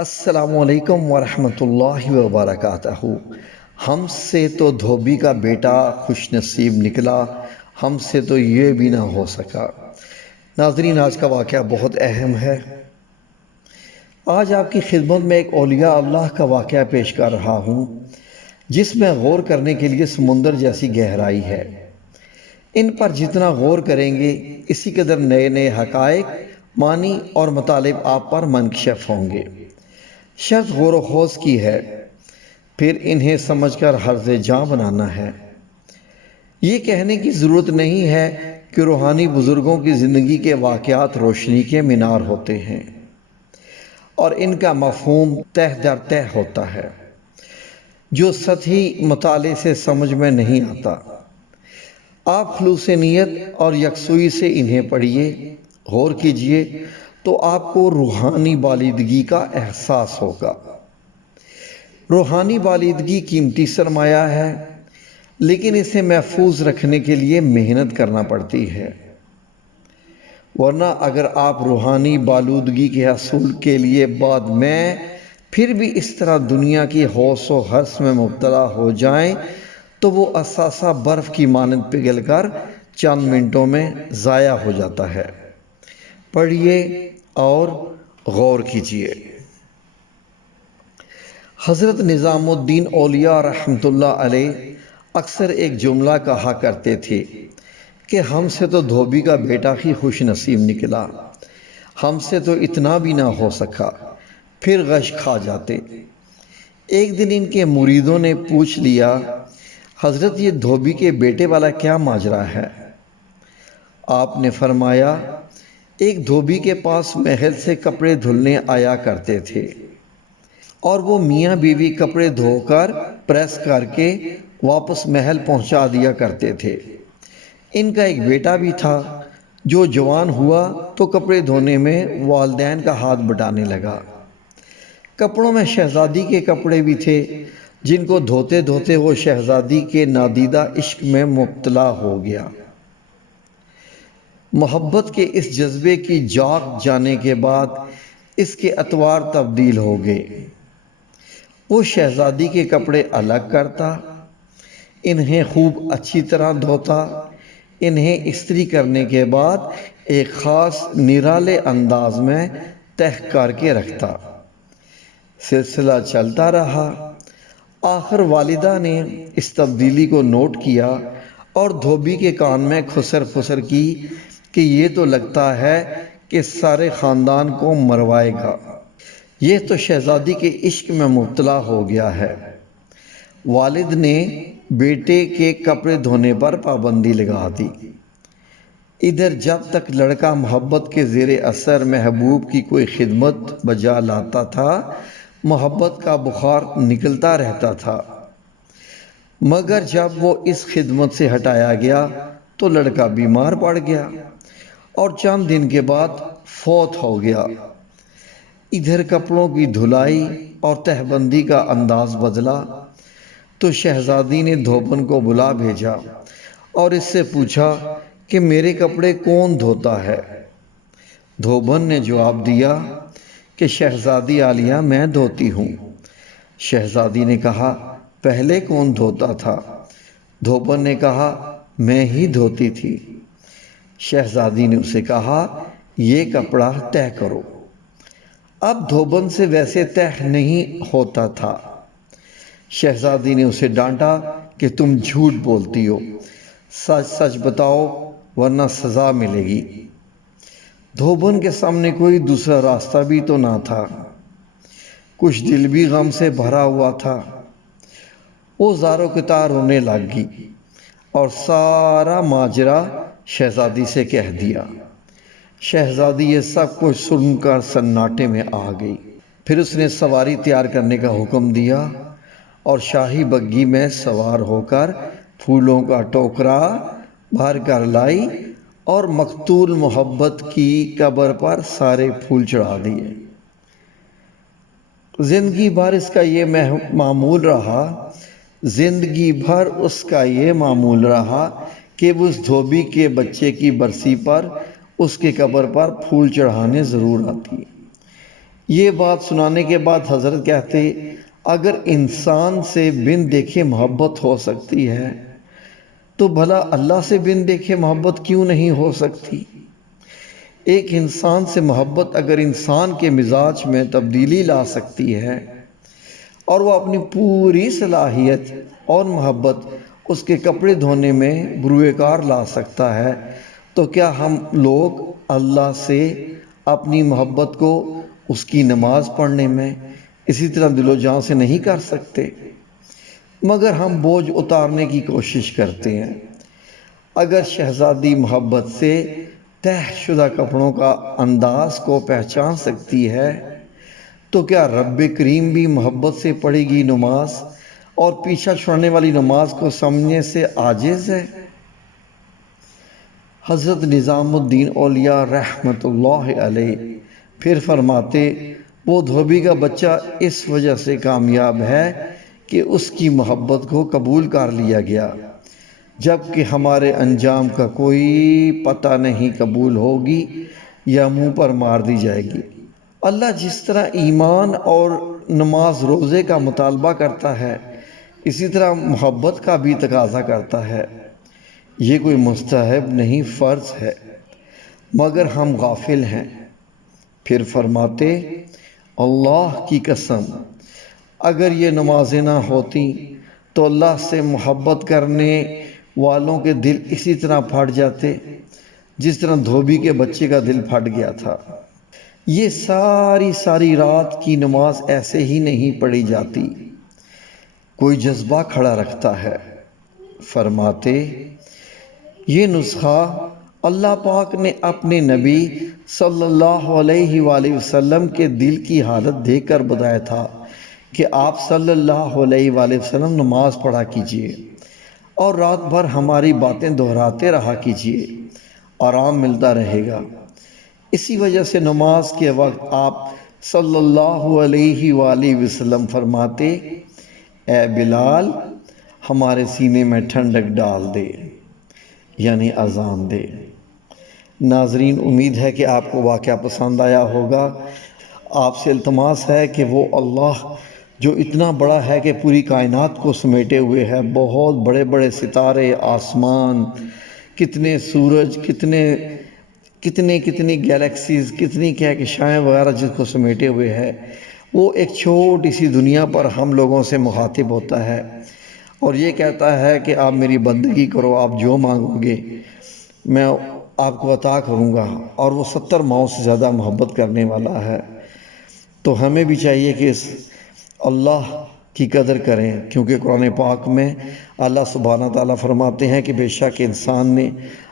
السلام علیکم ورحمۃ اللہ وبرکاتہ۔ ہم سے تو دھوبی کا بیٹا خوش نصیب نکلا، ہم سے تو یہ بھی نہ ہو سکا۔ ناظرین، آج کا واقعہ بہت اہم ہے۔ آج آپ کی خدمت میں ایک اولیاء اللہ کا واقعہ پیش کر رہا ہوں، جس میں غور کرنے کے لیے سمندر جیسی گہرائی ہے۔ ان پر جتنا غور کریں گے، اسی قدر نئے نئے حقائق، معنی اور مطالب آپ پر منکشف ہوں گے۔ شرط غور و خوض کی ہے، پھر انہیں سمجھ کر حرز جاں بنانا ہے۔ یہ کہنے کی ضرورت نہیں ہے کہ روحانی بزرگوں کی زندگی کے واقعات روشنی کے مینار ہوتے ہیں اور ان کا مفہوم تہ در تہ ہوتا ہے، جو سطحی مطالعے سے سمجھ میں نہیں آتا۔ آپ خلوص نیت اور یکسوئی سے انہیں پڑھیے، غور کیجئے، تو آپ کو روحانی بالیدگی کا احساس ہوگا۔ روحانی بالیدگی قیمتی سرمایہ ہے، لیکن اسے محفوظ رکھنے کے لیے محنت کرنا پڑتی ہے، ورنہ اگر آپ روحانی بالودگی کے حصول کے لیے بعد میں پھر بھی اس طرح دنیا کی ہوس و ہرس میں مبتلا ہو جائیں تو وہ اثاثہ برف کی مانند پگھل کر چند منٹوں میں ضائع ہو جاتا ہے۔ پڑھیے اور غور کیجیے۔ حضرت نظام الدین اولیاء رحمۃ اللہ علیہ اکثر ایک جملہ کہا کرتے تھے کہ ہم سے تو دھوبی کا بیٹا ہی خوش نصیب نکلا، ہم سے تو اتنا بھی نہ ہو سکا، پھر غش کھا جاتے۔ ایک دن ان کے مریدوں نے پوچھ لیا، حضرت یہ دھوبی کے بیٹے والا کیا ماجرا ہے؟ آپ نے فرمایا، ایک دھوبی کے پاس محل سے کپڑے دھلنے آیا کرتے تھے، اور وہ میاں بیوی کپڑے دھو کر پریس کر کے واپس محل پہنچا دیا کرتے تھے۔ ان کا ایک بیٹا بھی تھا، جو جوان ہوا تو کپڑے دھونے میں والدین کا ہاتھ بٹانے لگا۔ کپڑوں میں شہزادی کے کپڑے بھی تھے، جن کو دھوتے دھوتے وہ شہزادی کے نادیدہ عشق میں مبتلا ہو گیا۔ محبت کے اس جذبے کی جاگ جانے کے بعد اس کے اطوار تبدیل ہو گئے۔ وہ شہزادی کے کپڑے الگ کرتا، انہیں خوب اچھی طرح دھوتا، انہیں استری کرنے کے بعد ایک خاص نرالے انداز میں تہہ کر کے رکھتا۔ سلسلہ چلتا رہا۔ آخر والدہ نے اس تبدیلی کو نوٹ کیا اور دھوبی کے کان میں خسر پھسر کی کہ یہ تو لگتا ہے کہ سارے خاندان کو مروائے گا، یہ تو شہزادی کے عشق میں مبتلا ہو گیا ہے۔ والد نے بیٹے کے کپڑے دھونے پر پابندی لگا دی۔ ادھر جب تک لڑکا محبت کے زیر اثر محبوب کی کوئی خدمت بجا لاتا تھا، محبت کا بخار نکلتا رہتا تھا، مگر جب وہ اس خدمت سے ہٹایا گیا تو لڑکا بیمار پڑ گیا اور چند دن کے بعد فوت ہو گیا۔ ادھر کپڑوں کی دھلائی اور تہہ بندی کا انداز بدلا تو شہزادی نے دھوبن کو بلا بھیجا اور اس سے پوچھا کہ میرے کپڑے کون دھوتا ہے؟ دھوبن نے جواب دیا کہ شہزادی عالیہ میں دھوتی ہوں۔ شہزادی نے کہا، پہلے کون دھوتا تھا؟ دھوبن نے کہا، میں ہی دھوتی تھی۔ شہزادی نے اسے کہا، یہ کپڑا تہہ کرو۔ اب دھوبن سے ویسے تہہ نہیں ہوتا تھا۔ شہزادی نے اسے ڈانٹا کہ تم جھوٹ بولتی ہو، سچ سچ بتاؤ ورنہ سزا ملے گی۔ دھوبن کے سامنے کوئی دوسرا راستہ بھی تو نہ تھا، کچھ دل بھی غم سے بھرا ہوا تھا۔ وہ زار و قطار رونے لگ گئی اور سارا ماجرا شہزادی سے کہہ دیا۔ شہزادی یہ سب کچھ سن کر سناٹے میں آ گئی۔ پھر اس نے سواری تیار کرنے کا حکم دیا اور شاہی بگھی میں سوار ہو کر پھولوں کا ٹوکرا بھر کر لائی اور مقتول محبت کی قبر پر سارے پھول چڑھا دیے۔ زندگی بھر اس کا یہ معمول رہا زندگی بھر اس کا یہ معمول رہا کہ وہ اس دھوبی کے بچے کی برسی پر اس کے قبر پر پھول چڑھانے ضرور آتی۔ یہ بات سنانے کے بعد حضرت کہتے اگر انسان سے بن دیکھے محبت ہو سکتی ہے تو بھلا اللہ سے بن دیکھے محبت کیوں نہیں ہو سکتی؟ ایک انسان سے محبت اگر انسان کے مزاج میں تبدیلی لا سکتی ہے اور وہ اپنی پوری صلاحیت اور محبت اس کے کپڑے دھونے میں بروئے کار لا سکتا ہے تو کیا ہم لوگ اللہ سے اپنی محبت کو اس کی نماز پڑھنے میں اسی طرح دل و جان سے نہیں کر سکتے؟ مگر ہم بوجھ اتارنے کی کوشش کرتے ہیں۔ اگر شہزادی محبت سے تہ شدہ کپڑوں کا انداز کو پہچان سکتی ہے تو کیا رب کریم بھی محبت سے پڑھے گی نماز اور پیچھا چھوڑنے والی نماز کو سمجھنے سے عاجز ہے؟ حضرت نظام الدین اولیاء رحمت اللہ علیہ پھر فرماتے وہ دھوبی کا بچہ اس وجہ سے کامیاب ہے کہ اس کی محبت کو قبول کر لیا گیا، جبکہ ہمارے انجام کا کوئی پتہ نہیں قبول ہوگی یا منہ پر مار دی جائے گی۔ اللہ جس طرح ایمان اور نماز روزے کا مطالبہ کرتا ہے اسی طرح محبت کا بھی تقاضا کرتا ہے۔ یہ کوئی مستحب نہیں، فرض ہے، مگر ہم غافل ہیں۔ پھر فرماتے اللہ کی قسم اگر یہ نمازیں نہ ہوتی تو اللہ سے محبت کرنے والوں کے دل اسی طرح پھٹ جاتے جس طرح دھوبی کے بچے کا دل پھٹ گیا تھا۔ یہ ساری رات کی نماز ایسے ہی نہیں پڑھی جاتی، کوئی جذبہ کھڑا رکھتا ہے۔ فرماتے یہ نسخہ اللہ پاک نے اپنے نبی صلی اللہ علیہ وآلہ وسلم کے دل کی حالت دیکھ کر بتایا تھا کہ آپ صلی اللہ علیہ وآلہ وسلم نماز پڑھا کیجئے اور رات بھر ہماری باتیں دہراتے رہا کیجئے، آرام ملتا رہے گا۔ اسی وجہ سے نماز کے وقت آپ صلی اللہ علیہ وآلہ وسلم فرماتے اے بلال ہمارے سینے میں ٹھنڈک ڈال دے، یعنی اذان دے۔ ناظرین امید ہے کہ آپ کو واقعہ پسند آیا ہوگا۔ آپ سے التماس ہے کہ وہ اللہ جو اتنا بڑا ہے کہ پوری کائنات کو سمیٹے ہوئے ہے، بہت بڑے بڑے ستارے، آسمان، کتنے سورج، کتنی گیلیکسیز، کتنی کہکشائیں وغیرہ جس کو سمیٹے ہوئے ہے، وہ ایک چھوٹی سی دنیا پر ہم لوگوں سے مخاطب ہوتا ہے اور یہ کہتا ہے کہ آپ میری بندگی کرو، آپ جو مانگو گے میں آپ کو عطا کروں گا، اور وہ 70 ماؤں سے زیادہ محبت کرنے والا ہے۔ تو ہمیں بھی چاہیے کہ اس اللہ کی قدر کریں، کیونکہ قرآن پاک میں اللہ سبحانہ تعالیٰ فرماتے ہیں کہ بے شک انسان نے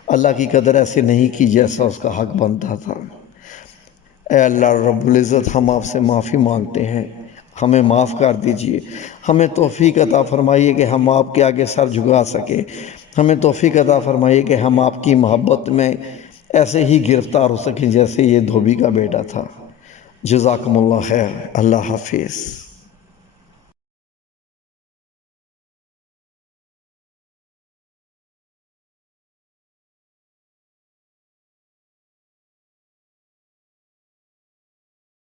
اللہ کی قدر ایسے نہیں کی جیسا اس کا حق بنتا تھا۔ اے اللہ رب العزت ہم آپ سے معافی مانگتے ہیں، ہمیں معاف کر دیجئے، ہمیں توفیق عطا فرمائیے کہ ہم آپ کے آگے سر جھکا سکیں، ہمیں توفیق عطا فرمائیے کہ ہم آپ کی محبت میں ایسے ہی گرفتار ہو سکیں جیسے یہ دھوبی کا بیٹا تھا۔ جزاکم اللہ خیر، اللہ حافظ۔